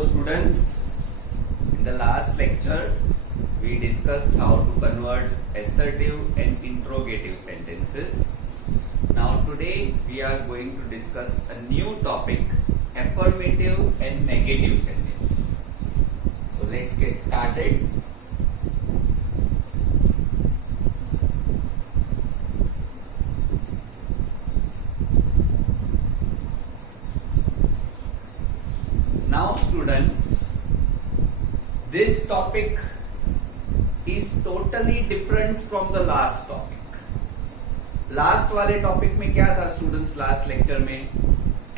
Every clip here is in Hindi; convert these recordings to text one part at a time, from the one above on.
Hello students, in the last lecture we discussed how to convert assertive and interrogative sentences. Now today we are going to discuss a new topic, affirmative and negative sentences. So let's get started. Now students, this topic is totally different from the last topic. Last वाले टॉपिक में क्या था स्टूडेंट्स? लास्ट लेक्चर में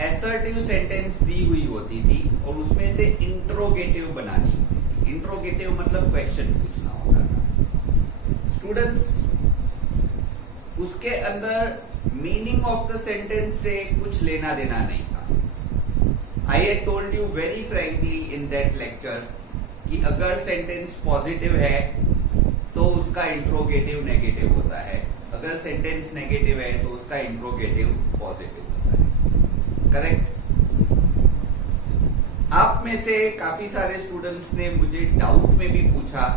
असर्टिव सेंटेंस दी हुई होती थी और उसमें से इंट्रोगेटिव बनानी होती थी. इंट्रोगेटिव मतलब क्वेश्चन पूछना होता था. स्टूडेंट्स, उसके अंदर मीनिंग ऑफ द सेंटेंस से कुछ लेना देना नहीं था. I had told you very frankly in that lecture कि अगर सेंटेंस पॉजिटिव है तो उसका इंट्रोगेटिव नेगेटिव होता है, अगर सेंटेंस नेगेटिव है तो उसका इंट्रोगेटिव पॉजिटिव होता है. करेक्ट? आप में से काफी सारे स्टूडेंट्स ने मुझे डाउट में भी पूछा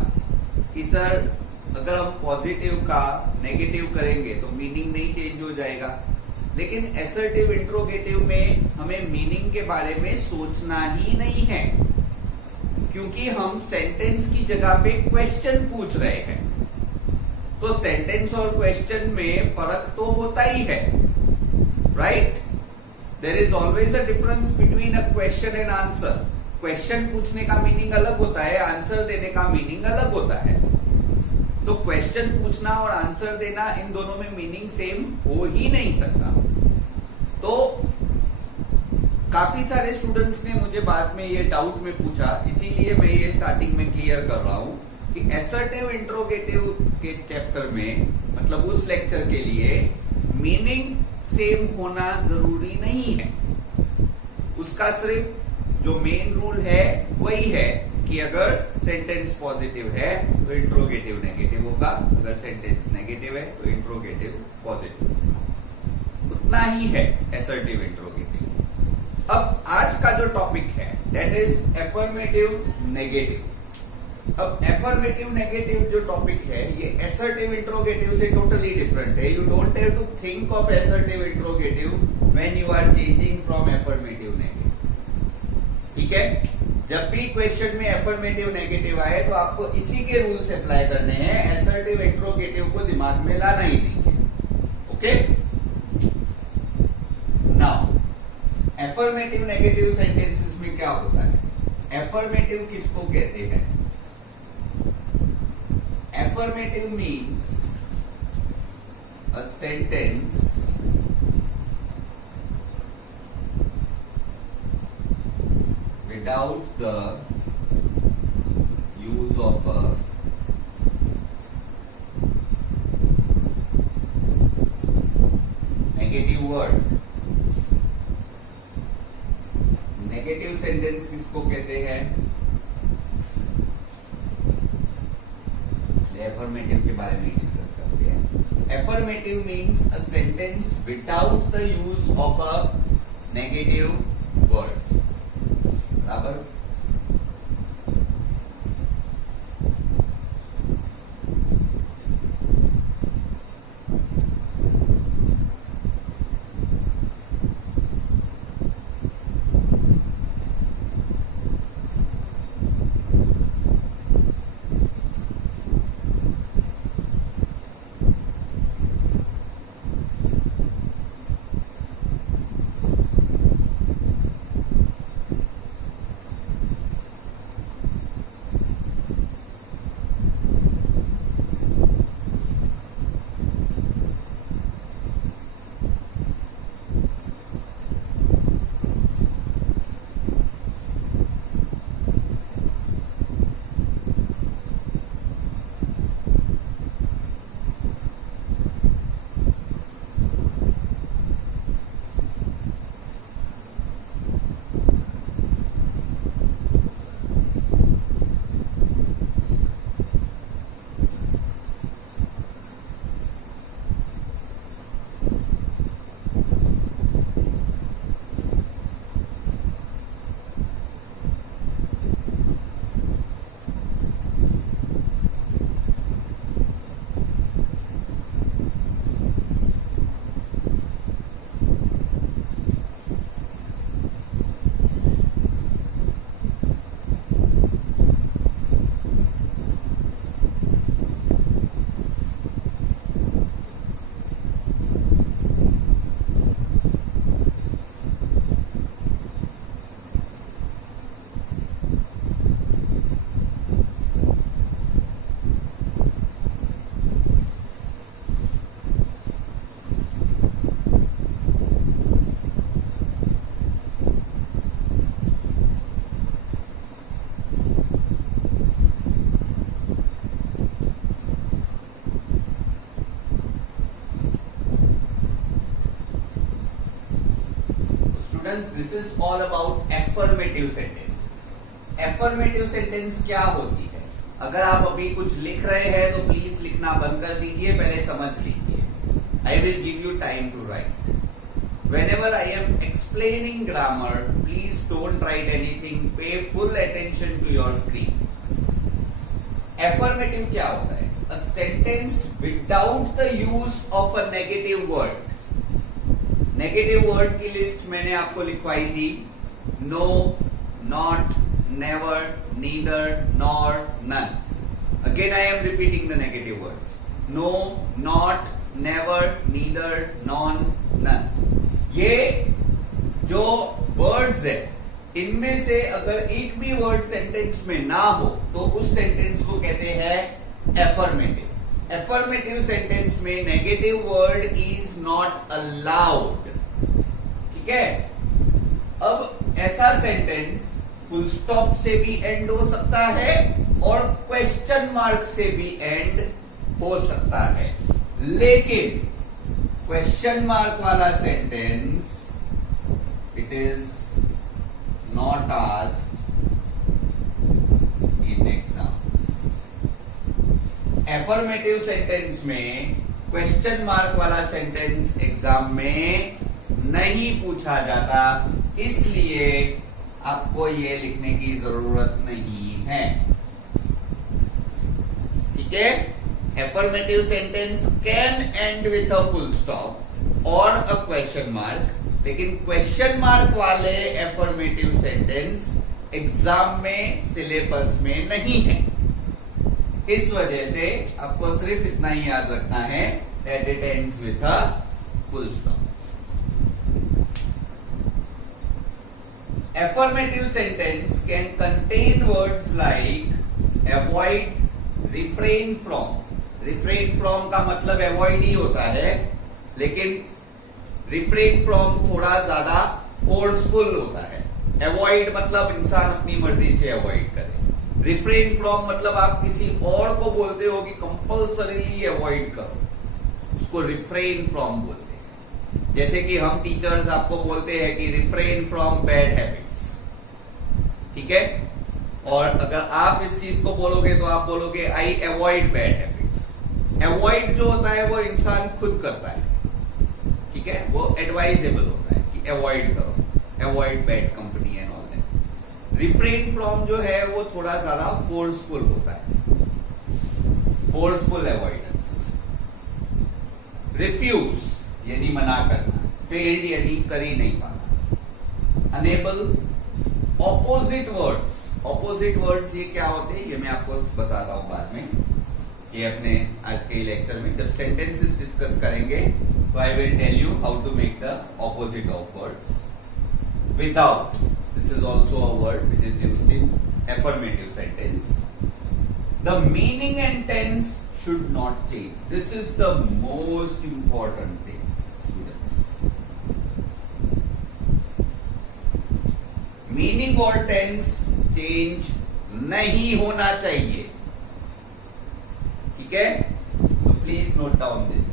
कि सर अगर हम पॉजिटिव का नेगेटिव करेंगे तो मीनिंग नहीं चेंज हो जाएगा. लेकिन असर्टिव इंट्रोगेटिव में हमें मीनिंग के बारे में सोचना ही नहीं है, क्योंकि हम सेंटेंस की जगह पे क्वेश्चन पूछ रहे हैं. तो सेंटेंस और क्वेश्चन में फर्क तो होता ही है, right? There is always a difference between a question and answer. Question पूछने का मीनिंग अलग होता है, आंसर देने का मीनिंग अलग होता है. तो क्वेश्चन पूछना और आंसर देना, इन दोनों में मीनिंग सेम हो ही नहीं सकता. तो काफी सारे स्टूडेंट्स ने मुझे बाद में ये डाउट में पूछा, इसीलिए मैं ये स्टार्टिंग में क्लियर कर रहा हूं कि असर्टिव इंट्रोगेटिव के चैप्टर में, मतलब उस लेक्चर के लिए मीनिंग सेम होना जरूरी नहीं है. उसका सिर्फ जो मेन रूल है वही है कि अगर सेंटेंस पॉजिटिव है तो इंट्रोगेटिव नेगेटिव होगा, अगर सेंटेंस नेगेटिव है तो इंट्रोगेटिव पॉजिटिव होगा. उतना ही है असर्टिव इंट्रोगेटिव. अब आज का जो टॉपिक है दैट इज अफर्मेटिव नेगेटिव. अब अफर्मेटिव नेगेटिव जो टॉपिक है ये असर्टिव इंट्रोगेटिव से टोटली डिफरेंट है. You don't have to think of assertive interrogative when you are changing from affirmative negative. ठीक है? जब भी क्वेश्चन में अफर्मेटिव नेगेटिव आए तो आपको इसी के रूल्स अप्लाई करने हैं, असर्टिव इंट्रोगेटिव को दिमाग में लाना ही नहीं है. Okay? Now affirmative negative sentences में क्या होता है? अफर्मेटिव किसको कहते हैं? Affirmative means a sentence without the use of a negative word. Negative sentence किसको कहते हैं? एफर्मेटिव के बारे में डिस्कस करते हैं. Affirmative means a sentence without the use of a negative word. बराबर? Students this is all about affirmative sentences. Affirmative sentence क्या होती है? अगर आप अभी कुछ लिख रहे हैं तो प्लीज लिखना बंद कर दीजिए, पहले समझ लीजिए। I will give you time to write. Whenever I am explaining grammar, please don't write anything. Pay full attention to your screen. Affirmative क्या होता है? A sentence without the use of a negative word. Negative word की लिस्ट मैंने आपको लिखवाई थी। No, not, never, neither, nor, none. Again I am repeating the negative words. No, not, never, neither, none, none. ये जो वर्ड्स है इनमें से अगर एक भी वर्ड सेंटेंस में ना हो तो उस सेंटेंस को कहते हैं एफर्मेटिव। एफर्मेटिव सेंटेंस में negative word is not allowed. ठीक है, अब ऐसा सेंटेंस फुल स्टॉप से भी एंड हो सकता है और क्वेश्चन मार्क से भी एंड हो सकता है, लेकिन क्वेश्चन मार्क वाला sentence it is not asked in exams. Affirmative sentence में क्वेश्चन मार्क वाला सेंटेंस एग्जाम में नहीं पूछा जाता, इसलिए आपको ये लिखने की जरूरत नहीं है। ठीक है, affirmative sentence can end with a full stop or a question mark, लेकिन क्वेश्चन मार्क वाले affirmative sentence एग्जाम में सिलेबस में नहीं है। इस वजह से आपको सिर्फ इतना ही याद रखना है that it ends with a full stop. Affirmative sentence can contain words like avoid, refrain from. Refrain from का मतलब अवॉइड ही होता है, लेकिन रिफ्रेन फ्रॉम थोड़ा ज्यादा फोर्सफुल होता है। अवॉइड मतलब इंसान अपनी मर्जी से अवॉइड करे। रिफ्रेन फ्रॉम मतलब आप किसी और को बोलते हो कि कंपल्सरीली अवॉइड करो, उसको रिफ्रेन फ्रॉम बोलते हैं। जैसे कि हम टीचर्स आपको बोलते हैं कि रिफ्रेन फ्रॉम बैड हैबिट्स। ठीक है, और अगर आप इस चीज को बोलोगे तो आप बोलोगे I avoid bad habits. Avoid जो होता है वो इंसान खुद करता है। ठीक है, वो एडवाइजेबल होता है कि अवॉइड करो, avoid bad company and all that. Refrain from जो है वो थोड़ा ज्यादा फोर्सफुल होता है, फोर्सफुल अवॉइडेंस। रिफ्यूज यानी मना करना, फेल्ड यानी कर ही नहीं पाना। Unable, opposite words. Opposite words ये क्या होते हैं ये मैं आपको बताता हूं बाद में, ये अपने आज के लेक्चर में जब सेंटेंसेस डिस्कस करेंगे तो I will tell you how to make the opposite of words. Without, this is also a word which is used in affirmative sentence. The meaning and tense should not change. This is the most important thing students. Meaning और टेंस चेंज नहीं होना चाहिए। ठीक है, so please note down this.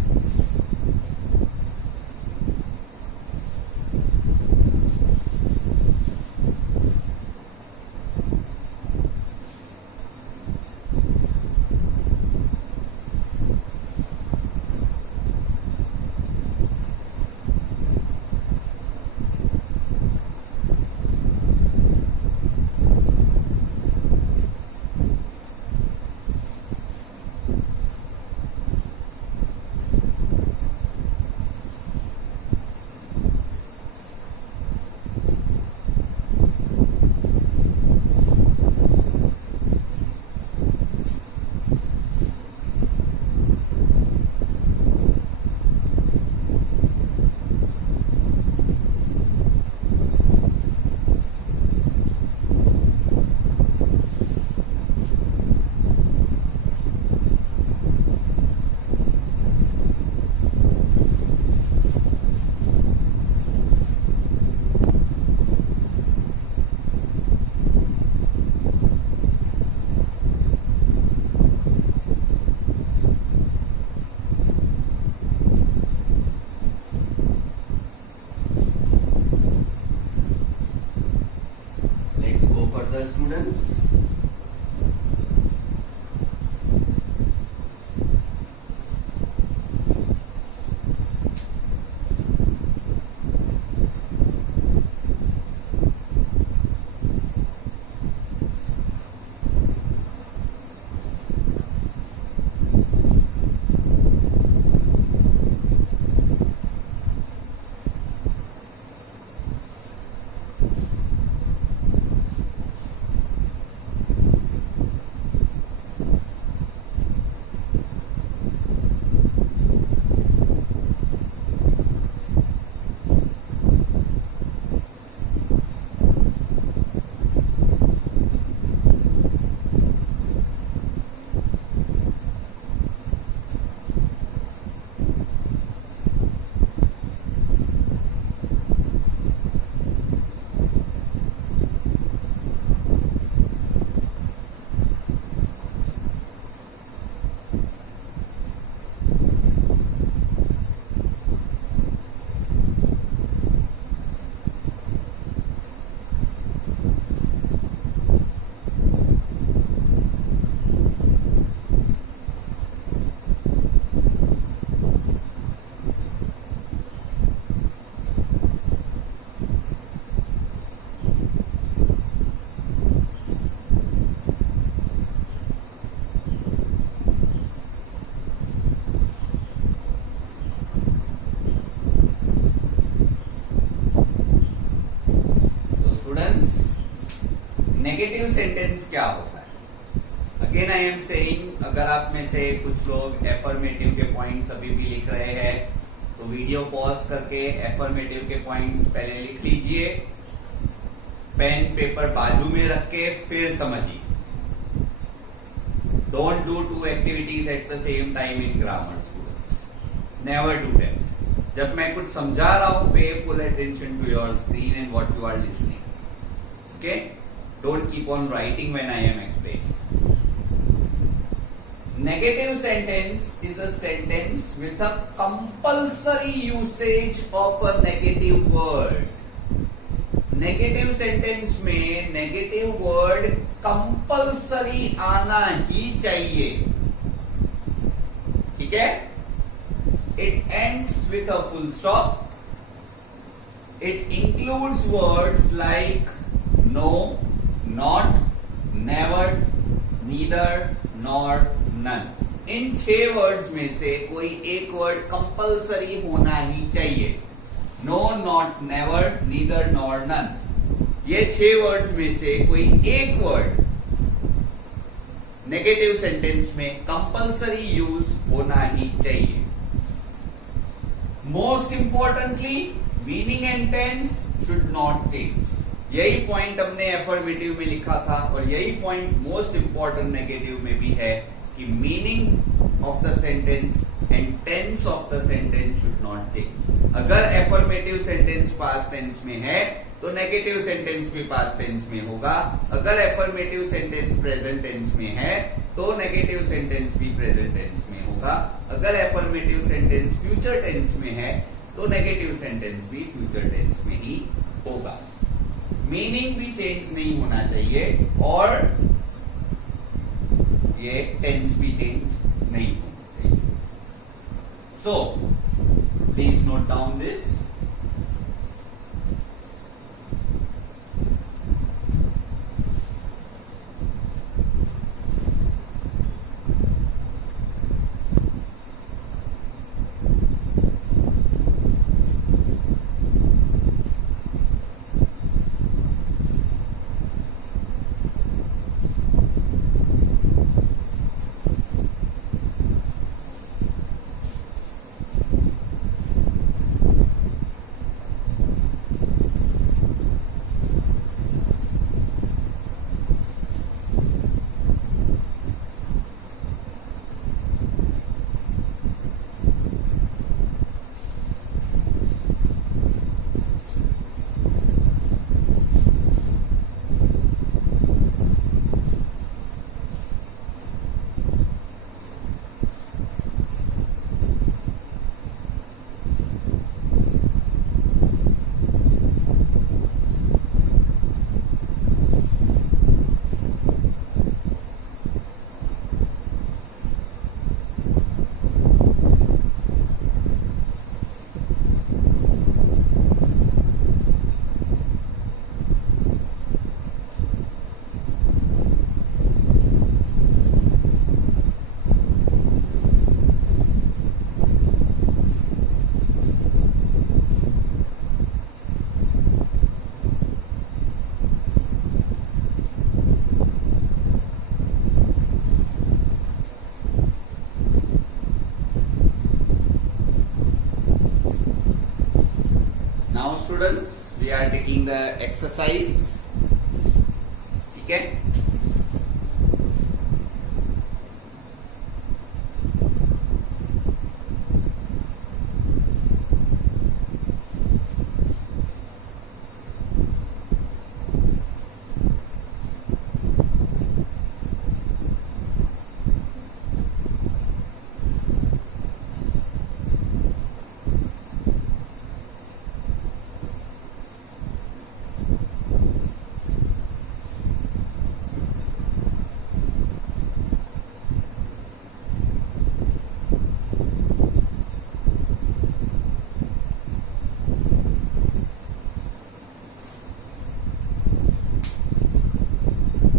Dear students, negative sentence क्या होता है? अगेन आई एम सेइंग, अगर आप में से कुछ लोग एफर्मेटिव के पॉइंट्स अभी भी लिख रहे हैं तो वीडियो पॉज करके एफर्मेटिव के पॉइंट्स पहले लिख लीजिए, पेन पेपर बाजू में रख के फिर समझिए। Don't do two activities at the same time in grammar students, never do that. जब मैं कुछ समझा रहा हूं, pay full attention to your screen and what you are listening, okay? Don't keep on writing when I am explaining. Negative sentence is a sentence with a compulsory usage of a negative word. Negative sentence में negative word compulsory आना ही चाहिए, ठीक है? It ends with a full stop. It includes words like no, not, never, neither, nor, none. इन 6 वर्ड्स में से कोई एक वर्ड कंपलसरी होना ही चाहिए। No, not, never, neither, nor, none. ये 6 वर्ड्स में से कोई एक वर्ड नेगेटिव सेंटेंस में कंपलसरी यूज होना ही चाहिए। Most importantly, meaning and tense should not change. यही पॉइंट हमने एफर्मेटिव में लिखा था और यही पॉइंट मोस्ट इंपॉर्टेंट नेगेटिव में भी है कि meaning of the sentence and tense of the sentence should not change. अगर एफर्मेटिव सेंटेंस पास्ट टेंस में है तो नेगेटिव सेंटेंस भी पास्ट टेंस में होगा। अगर एफर्मेटिव सेंटेंस प्रेजेंट टेंस में है तो नेगेटिव सेंटेंस भी प्रेजेंट टेंस में होगा। अगर एफर्मेटिव सेंटेंस फ्यूचर टेंस में है तो नेगेटिव सेंटेंस भी फ्यूचर टेंस में ही होगा। मीनिंग भी चेंज नहीं होना चाहिए और ये टेंस भी चेंज नहीं होना चाहिए। सो please note down this. students, we are taking the exercise. ठीक है?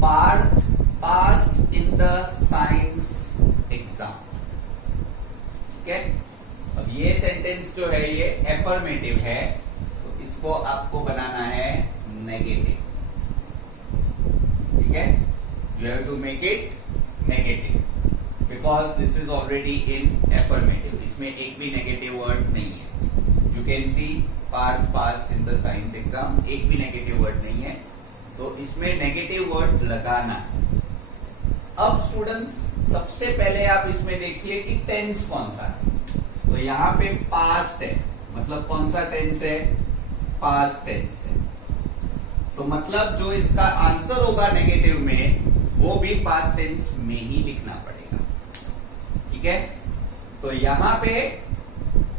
Parth passed in the science exam. ठीक है? अब ये सेंटेंस जो है ये एफर्मेटिव है, तो इसको आपको बनाना है नेगेटिव. ठीक है? You have to make it negative because this is already in affirmative. इसमें एक भी नेगेटिव वर्ड नहीं है. You can see Parth passed in the science exam. एक भी नेगेटिव वर्ड नहीं है, तो इसमें नेगेटिव वर्ड लगाना. अब स्टूडेंट्स सबसे पहले आप इसमें देखिए कि टेंस कौन सा है. तो यहाँ पे पास्ट है, मतलब कौन सा टेंस है? पास्ट टेंस है. तो मतलब जो इसका आंसर होगा नेगेटिव में वो भी पास्ट टेंस में ही लिखना पड़ेगा. ठीक है? तो यहाँ पे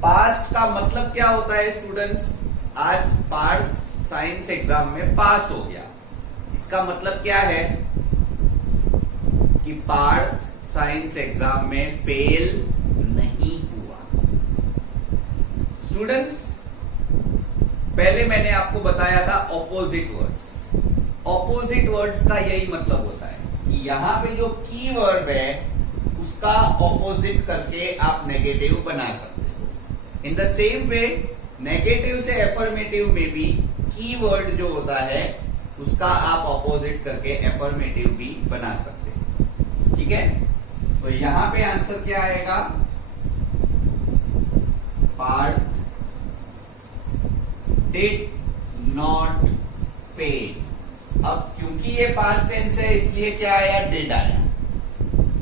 पास्ट का मतलब क्या होता है स्टूडेंट्स? आज पार्थ साइंस एग्जाम में पास हो गया, इसका मतलब क्या है कि पार्थ साइंस एग्जाम में फेल नहीं हुआ. स्टूडेंट्स पहले मैंने आपको बताया था ऑपोजिट वर्ड्स. ऑपोजिट वर्ड्स का यही मतलब होता है कि यहां पे जो की वर्ड है उसका ऑपोजिट करके आप नेगेटिव बना सकते हो. In the same way negative से एफर्मेटिव में भी की वर्ड जो होता है उसका आप ऑपोजिट करके एफर्मेटिव भी बना सकते हैं. ठीक है? तो यहां पे आंसर क्या आएगा? Parth did not fail. अब क्योंकि ये पास्ट टेंस है इसलिए क्या आया? डिड आया.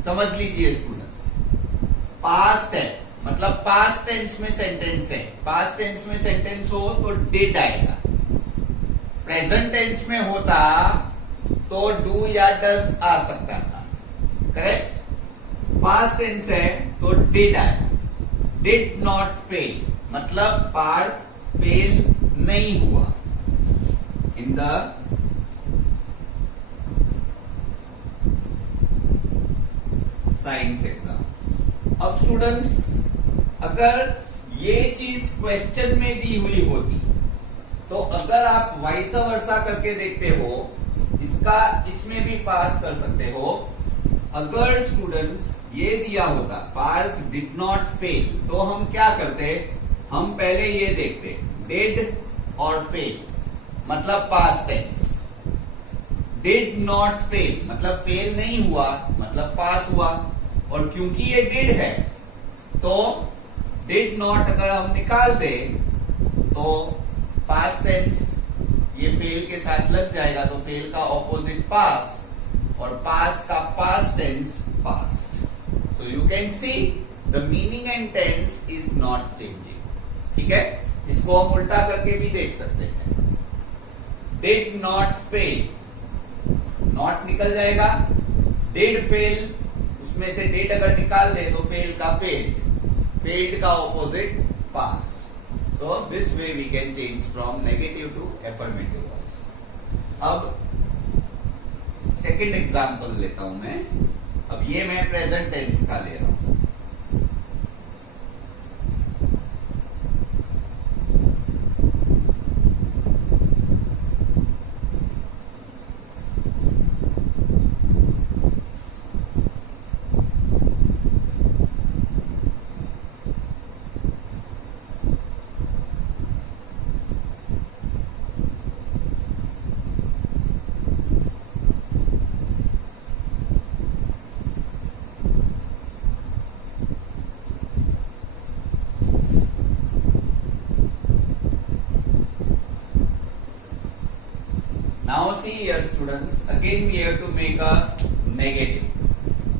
समझ लीजिए स्टूडेंट्स, पास्ट है मतलब पास्ट टेंस में सेंटेंस है. पास्ट टेंस में सेंटेंस हो तो डिड आएगा. प्रेजेंट टेंस में होता तो डू या डज आ सकता था. करेक्ट? पास्ट टेंस है तो डिड आया. डिड नॉट फेल मतलब पार्थ फेल नहीं हुआ इन द साइंस एग्जाम. अब स्टूडेंट्स अगर ये चीज क्वेश्चन में दी हुई होती तो अगर आप वाइस वर्सा करके देखते हो इसका इसमें भी पास कर सकते हो. अगर स्टूडेंट्स ये दिया होता पार्थ डिड नॉट फेल तो हम क्या करते? हम पहले ये देखते डिड और फेल मतलब past tense. Did not fail मतलब फेल नहीं हुआ मतलब पास हुआ. और क्योंकि ये डिड है तो डिड नॉट अगर हम निकाल दे तो पास्ट टेंस ये फेल के साथ लग जाएगा, तो फेल का ऑपोजिट पास और पास का past tense past. So you can see the meaning and tense is not changing. ठीक है? इसको हम उल्टा करके भी देख सकते हैं. डिड नॉट फेल, नॉट निकल जाएगा. डिड फेल उसमें से डिड अगर निकाल दे तो फेल का फेल्ड, फेल्ड का opposite past. So this way we can change from negative to affirmative also. अब सेकंड एग्जांपल लेता हूं मैं. अब ये मैं प्रेजेंट टेंस का ले रहा हूं. Now see here students, again we have to make a negative.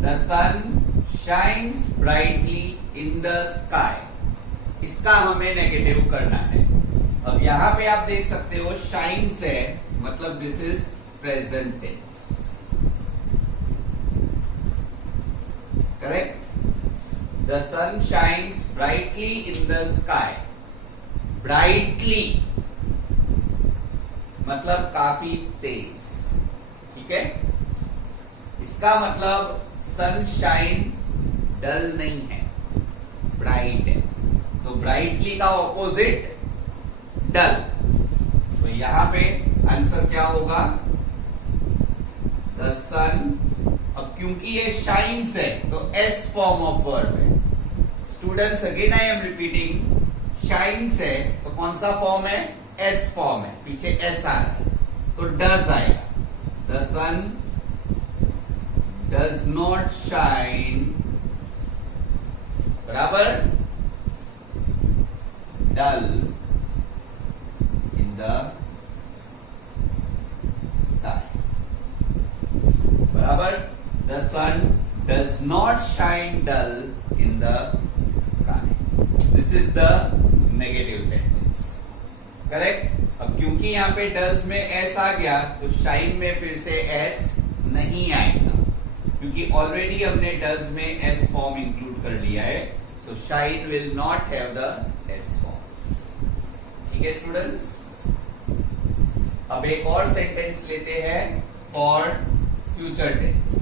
The sun shines brightly in the sky. इसका हमें नेगेटिव करना है. अब यहां पे आप देख सकते हो शाइन्स है, मतलब this is present tense. Correct. The sun shines brightly in the sky. Brightly मतलब काफी तेज. ठीक है. इसका मतलब सनशाइन डल नहीं है, ब्राइट है. तो ब्राइटली का ऑपोजिट डल. तो यहां पे आंसर क्या होगा? द सन. अब क्योंकि ये शाइन्स है तो एस फॉर्म ऑफ वर्ब है. Students again I am repeating, shines है तो कौन सा फॉर्म है? एस फॉर्म है. पीछे एस आ रहा है तो डज आएगा. The sun does not shine, बराबर, डल इन द स्काई. बराबर. The sun does not shine dull in the sky. This is the negative sentence. Correct. अब क्योंकि यहां पे डज में एस आ गया तो शाइन में फिर से एस नहीं आएगा, क्योंकि ऑलरेडी हमने डज में एस फॉर्म इंक्लूड कर लिया है. तो shine will not have the S form. ठीक है स्टूडेंट्स. अब एक और सेंटेंस लेते हैं for future tense.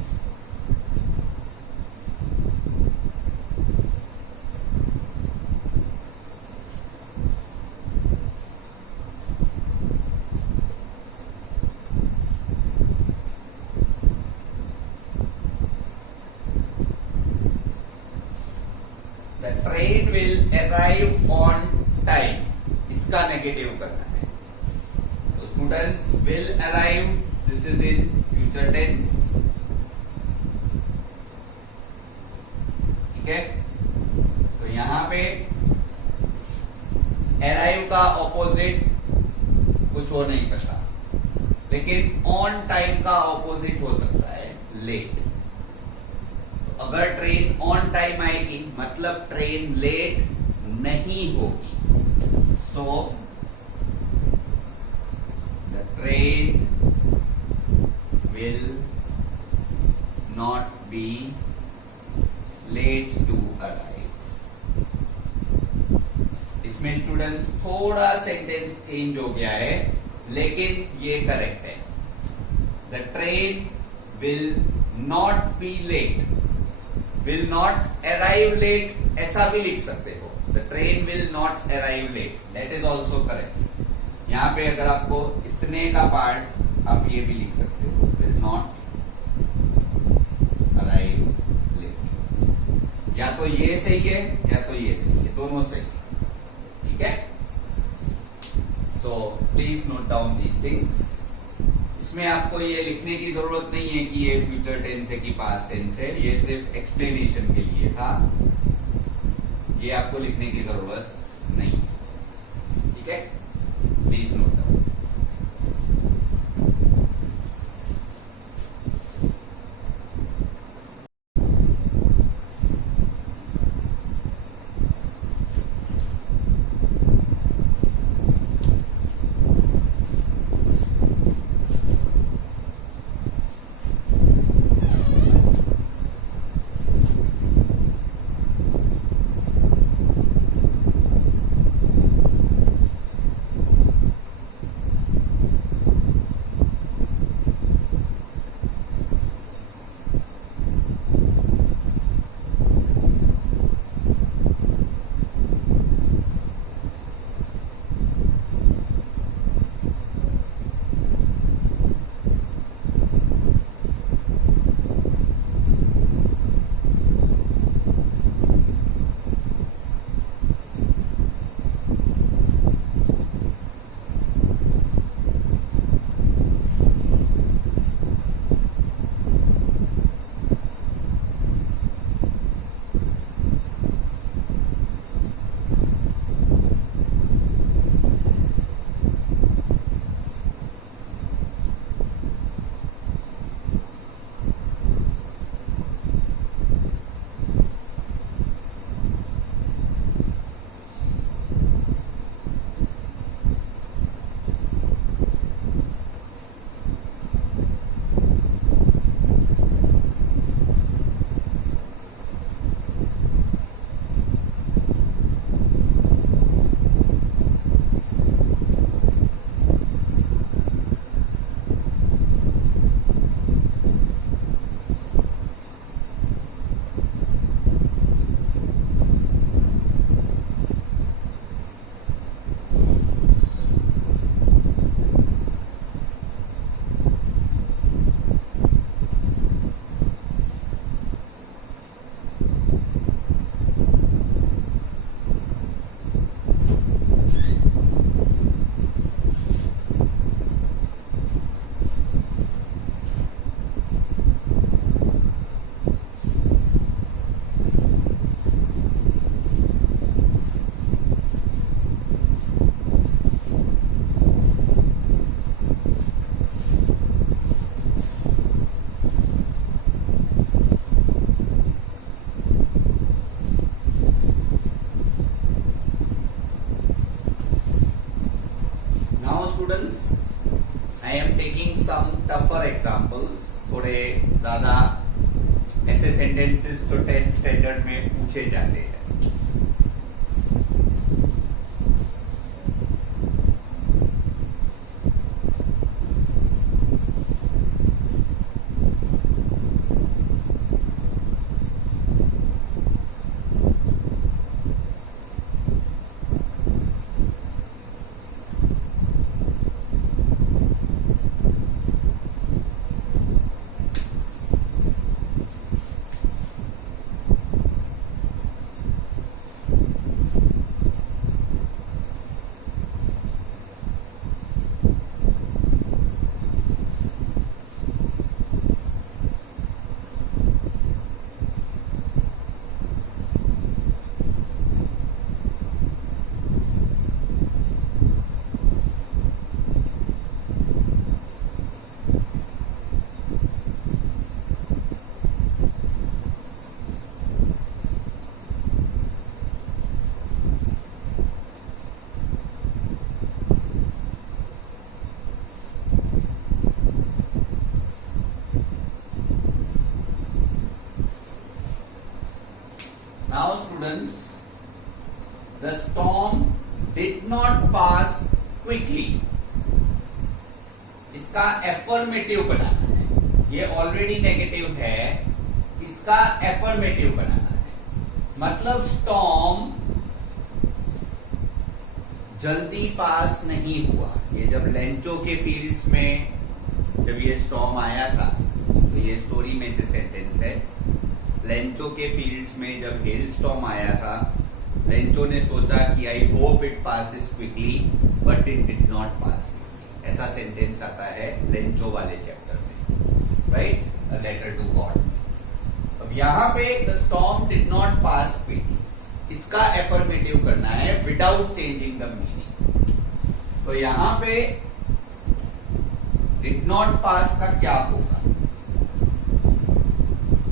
Train will arrive on time. इसका नेगेटिव करना है. तो students, will arrive, this is in future tense. ठीक है. तो यहां पे अराइव का ऑपोजिट कुछ हो नहीं सकता, लेकिन ऑन टाइम का ऑपोजिट हो सकता है लेट. अगर ट्रेन ऑन टाइम आएगी मतलब ट्रेन लेट नहीं होगी. So the train will not be late to arrive. इसमें स्टूडेंट्स थोड़ा सेंटेंस चेंज हो गया है, लेकिन ये करेक्ट है. The train will not be late. Will not arrive late ऐसा भी लिख सकते हो. The train will not arrive late, that is also correct. यहां पे अगर आपको इतने का पार्ट आप ये भी लिख सकते हो, विल नॉट अराइव लेट. या तो ये सही है या तो ये सही है, दोनों सही. ठीक है. So please note down these things. इसमें आपको ये लिखने की जरूरत नहीं है कि ये फ्यूचर टेंस है कि पास्ट टेंस है. ये सिर्फ एक्सप्लेनेशन के लिए था. ये आपको लिखने की जरूरत नहीं है. ठीक है. Please note down. students, I am taking some tougher examples. थोड़े ज्यादा ऐसे sentences जो 10th standard में पूछे जाते हैं. Now students, the storm did not pass quickly. इसका एफर्मेटिव बनाना है. ये ऑलरेडी नेगेटिव है, इसका एफर्मेटिव बनाना है. मतलब स्टॉर्म जल्दी पास नहीं हुआ. ये जब लेंचो के फील्ड्स में जब ये स्टॉर्म आया था, तो ये स्टोरी में से सेंटेंस है. लेंचो के फील्ड्स में जब हेल स्टॉर्म आया था, लेंचो ने सोचा कि I hope it passes quickly, but it did not pass. ऐसा सेंटेंस आता है लेंचो वाले चैप्टर में, right? A letter to God. अब यहां पे the storm did not pass quickly, इसका एफर्मेटिव करना है विदाउट चेंजिंग द मीनिंग. तो यहां पे डिड नॉट पास का क्या होगा?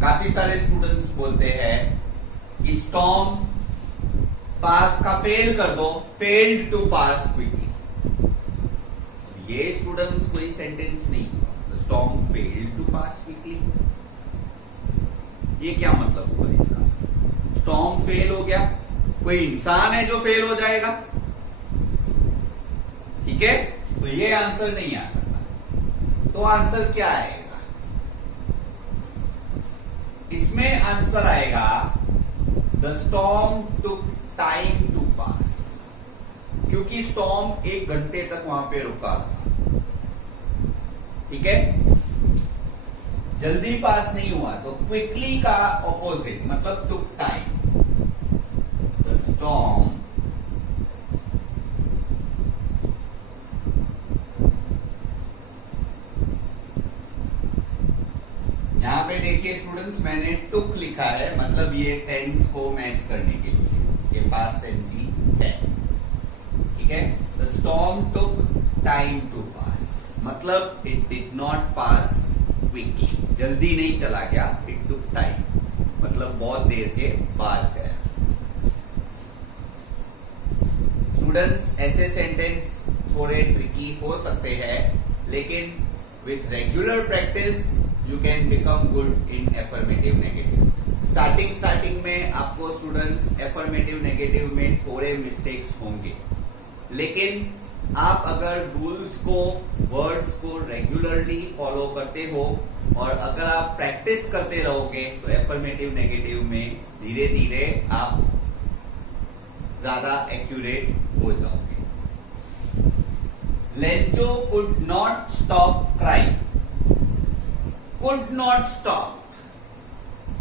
काफी सारे स्टूडेंट्स बोलते हैं कि स्टॉर्म पास का फेल कर दो, फेल्ड टू पास क्विकली. ये स्टूडेंट्स कोई सेंटेंस नहीं हुआ. Storm failed to pass quickly, ये क्या मतलब हुआ इसका? स्टॉर्म फेल हो गया, कोई इंसान है जो फेल हो जाएगा? ठीक है, तो ये आंसर नहीं आ सकता. तो आंसर क्या आएगा? इसमें आंसर आएगा the storm took time to pass, क्योंकि स्टॉर्म 1 घंटे तक वहां पे रुका था. ठीक है, जल्दी पास नहीं हुआ. तो क्विकली का ऑपोजिट मतलब टुक टाइम. द स्टॉर्म यहां पे देखिए स्टूडेंट्स, मैंने टुक लिखा है, मतलब ये टेंस को मैच करने के लिए ये पास्ट टेंस ही है. ठीक है, the storm took time to pass, मतलब it did not pass quickly, जल्दी नहीं चला गया. इट टुक टाइम मतलब बहुत देर के बाद गया. स्टूडेंट्स, ऐसे सेंटेंस थोड़े ट्रिकी हो सकते हैं, लेकिन with regular practice you can become good in affirmative negative. Starting में आपको स्टूडेंट्स affirmative negative में थोड़े मिस्टेक्स होंगे, लेकिन आप अगर रूल्स को, वर्ड्स को रेगुलरली फॉलो करते हो और अगर आप प्रैक्टिस करते रहोगे, तो affirmative negative में धीरे धीरे आप ज्यादा एक्यूरेट हो जाओगे. Lencho could not stop crying. could not stop,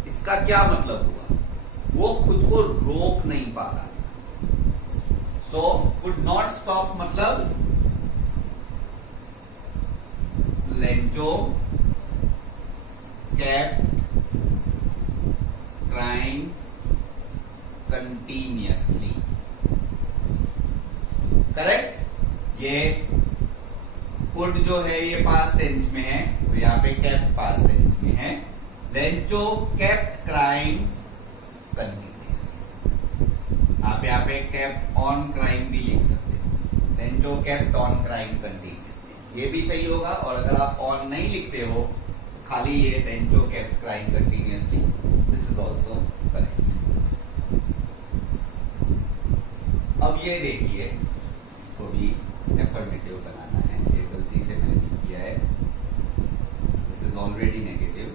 इसका क्या मतलब हुआ? वो खुद को रोक नहीं पा रहा. सो could not stop मतलब Lencho kept crying continuously. Correct? ये could जो है ये पास्ट टेंस में है, तो यहाँ पे kept पास्ट टेंस में है. Lencho kept crying continuously. आप यहाँ पे kept on crying भी लिख सकते हैं. टेंचो केप्ट ऑन क्राइम कंटिन्यूअसली, ये भी सही होगा। और अगर आप ऑन नहीं लिखते हो, खाली ये टेंचो kept crime continuously, this is also correct. अब ये देखिए, इसको भी एफर्मेटिव बनाना है, ये गलती से मैंने किया है, दिस इज ऑलरेडी नेगेटिव,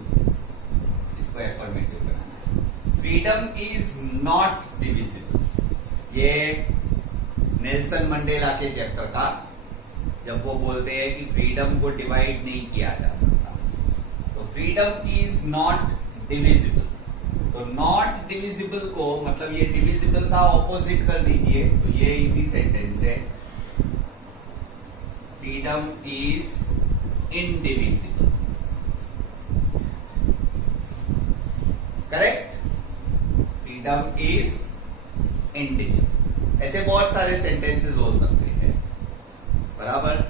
इसको एफर्मेटिव बनाना है। फ्रीडम इज नॉट डिविजिबल, ये नेल्सन मंडेला के चैप्टर था, जब वो बोलते हैं कि फ्रीडम को डिवाइड नहीं किया जा सकता। तो फ्रीडम इज नॉट डिविजिबल, तो नॉट डिविजिबल को मतलब ये डिविजिबल का ऑपोजिट कर दीजिए, तो ये इजी सेंटेंस है, freedom is indivisible. Correct, freedom is indivisible. ऐसे बहुत सारे सेंटेंसेस हो सकते हैं, बराबर।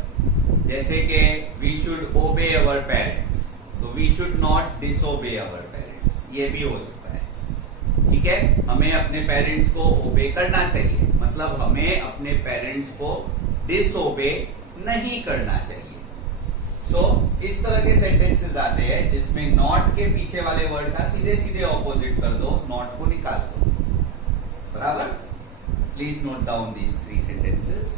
जैसे कि we should obey our parents, तो we should not disobey our parents, ये भी हो सकता है। ठीक है, हमें अपने पेरेंट्स को ओबे करना चाहिए, मतलब हमें अपने पेरेंट्स को डिसओबे नहीं करना चाहिए। सो इस तरह के सेंटेंसेस आते हैं जिसमें नॉट के पीछे वाले वर्ड का सीधे सीधे ऑपोजिट कर दो, नॉट को निकाल दो, बराबर। Please note down these 3 sentences.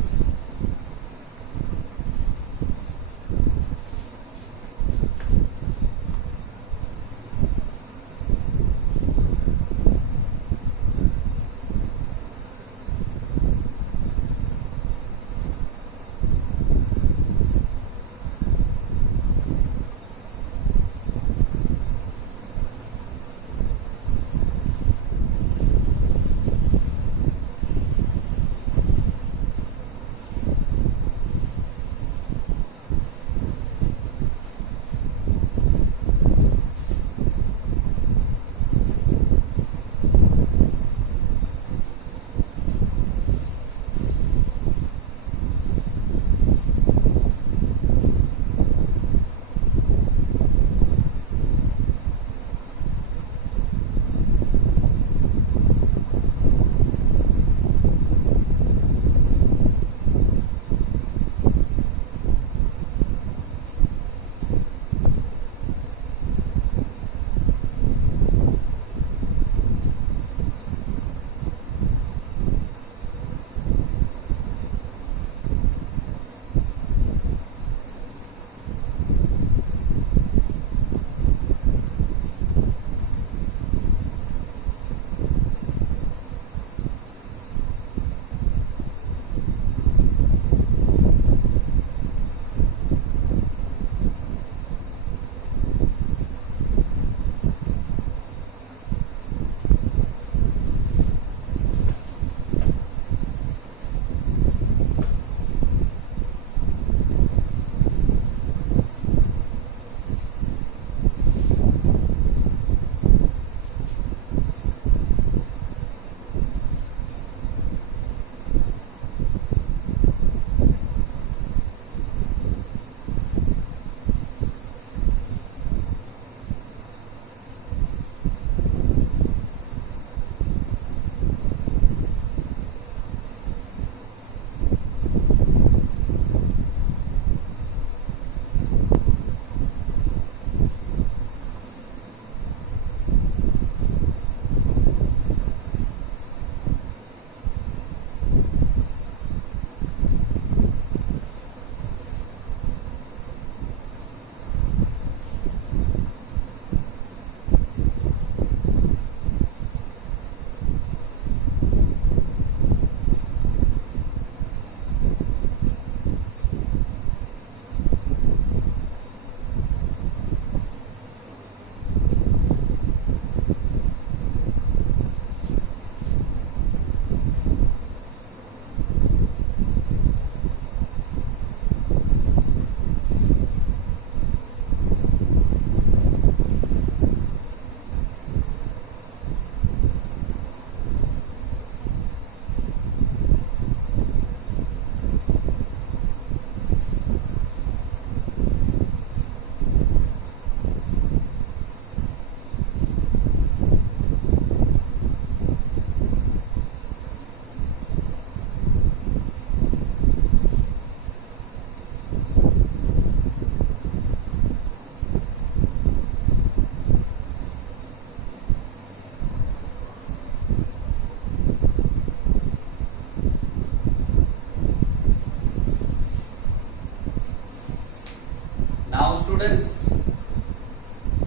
Now students,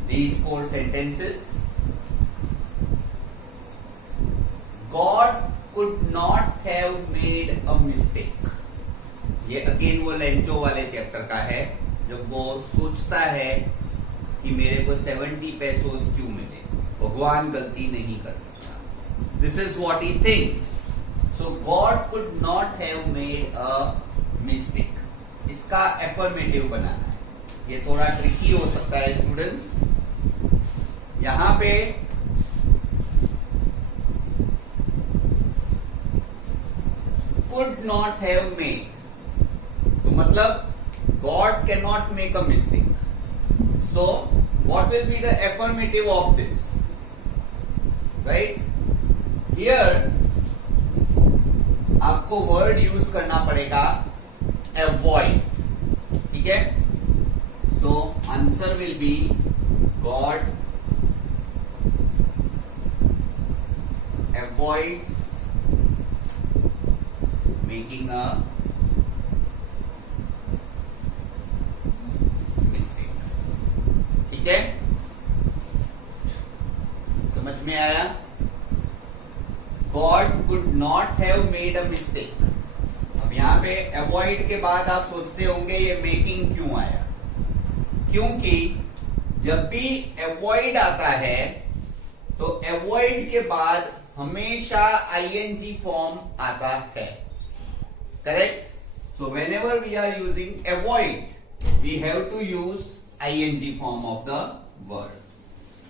these 4 sentences. God could not have made a mistake. ये अगेन वो लेंचो वाले चैप्टर का है, जब वो सोचता है कि मेरे को 70 पैसोस क्यों मिले, भगवान गलती नहीं कर सकता. This is what he thinks. So God could not have made a mistake. इसका एफर्मेटिव बनाना है. ये थोड़ा ट्रिकी हो सकता है स्टूडेंट्स. यहां पे कुड नॉट हैव मेड, तो मतलब God can not make a mistake. So what will be the affirmative of this, right? Here आपको वर्ड यूज करना पड़ेगा अवॉइड. ठीक है? So answer will be God avoids making a mistake. ठीक है? समझ में आया? God could not have made a mistake. अब यहां पे अवॉइड के बाद आप सोचते होंगे ये मेकिंग क्यों आया? क्योंकि जब भी अवॉइड आता है तो अवॉइड के बाद हमेशा आईएनजी फॉर्म आता है. Correct? So whenever we are using avoid we have to use ING form of the word.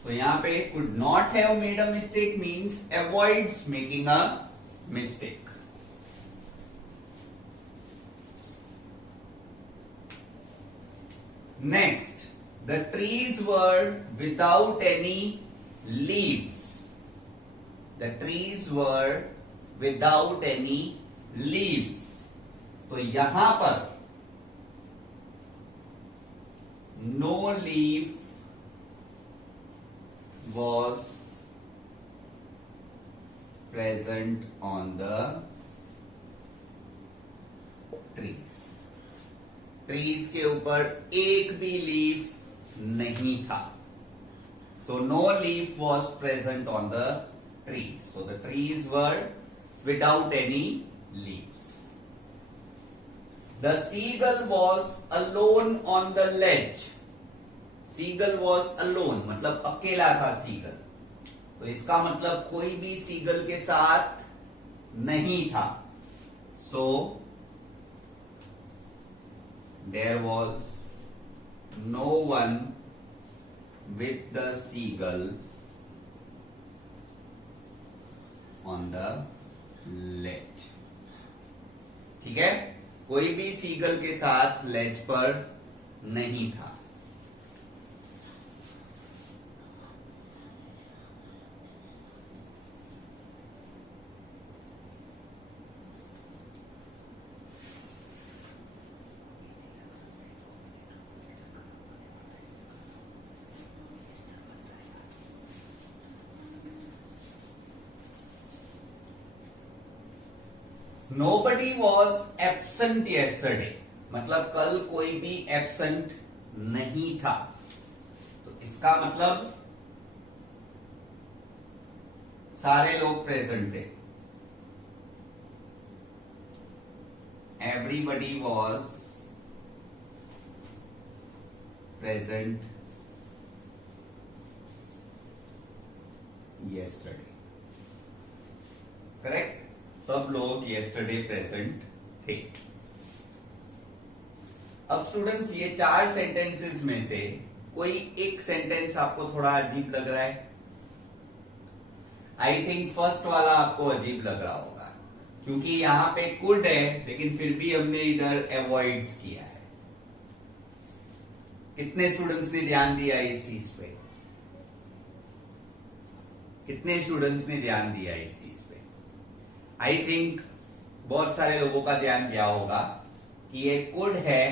तो यहां पे could not have made a mistake means avoids making a mistake. Next, the trees were without any leaves. The trees were without any leaves. तो यहां पर no leave was present on the trees. Trees के ऊपर एक भी लीफ नहीं था. So no leaf was present on the trees. So the trees were without any leaves. The seagull was alone on the ledge. Seagull was alone मतलब अकेला था सीगल. तो इसका मतलब कोई भी सीगल के साथ नहीं था. So there was no one with the seagull on the ledge. ठीक है? कोई भी सीगल के साथ लेज पर नहीं था. Nobody was absent yesterday. मतलब कल कोई भी एब्सेंट नहीं था. तो इसका मतलब सारे लोग प्रेजेंट थे. Everybody was present yesterday. Correct? सब लोग yesterday प्रेजेंट थे. अब स्टूडेंट्स ये 4 सेंटेंसेस में से कोई एक सेंटेंस आपको थोड़ा अजीब लग रहा है. आई थिंक फर्स्ट वाला आपको अजीब लग रहा होगा क्योंकि यहां पे कुड है लेकिन फिर भी हमने इधर अवॉइड्स किया है. कितने स्टूडेंट्स ने ध्यान दिया इस चीज पे? कितने स्टूडेंट्स ने ध्यान दिया इस चीज पे? आई थिंक बहुत सारे लोगों का ध्यान गया होगा कि ये कुड है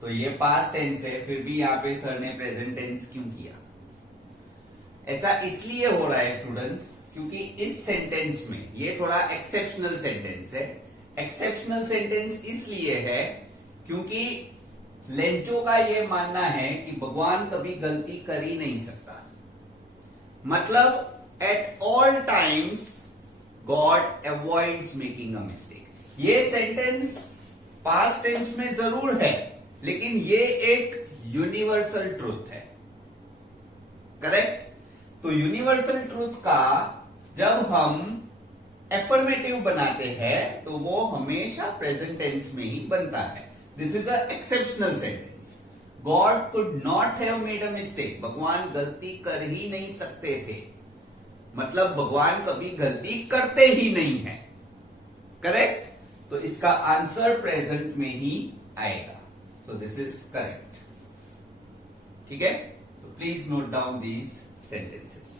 तो ये पास्ट टेंस है, फिर भी यहां पे सर ने प्रेजेंट टेंस क्यों किया? ऐसा इसलिए हो रहा है स्टूडेंट्स क्योंकि इस सेंटेंस में ये थोड़ा एक्सेप्शनल सेंटेंस है. एक्सेप्शनल सेंटेंस इसलिए है क्योंकि लेंचो का ये मानना है कि भगवान कभी गलती कर ही नहीं सकता, मतलब at all times God avoids making a mistake. ये सेंटेंस पास्ट टेंस में जरूर है, लेकिन ये एक यूनिवर्सल ट्रूथ है, करेक्ट। तो यूनिवर्सल ट्रूथ का जब हम एफर्मेटिव बनाते हैं तो वो हमेशा प्रेजेंट टेंस में ही बनता है। This is a exceptional sentence. God could not have made a mistake. भगवान गलती कर ही नहीं सकते थे, मतलब भगवान कभी गलती करते ही नहीं है, करेक्ट। तो इसका आंसर प्रेजेंट में ही आएगा। सो दिस इज करेक्ट, ठीक है। So please note down these sentences.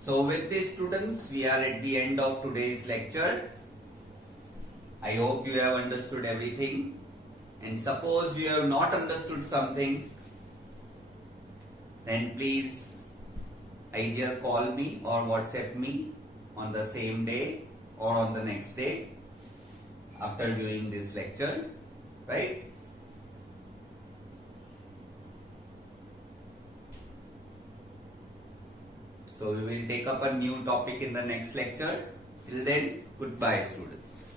So with this, students, we are at the end of today's lecture. I hope you have understood everything. And suppose you have not understood something, then please either call me or WhatsApp me on the same day or on the next day after doing this lecture, right? So we will take up a new topic in the next lecture. Till then, goodbye, students.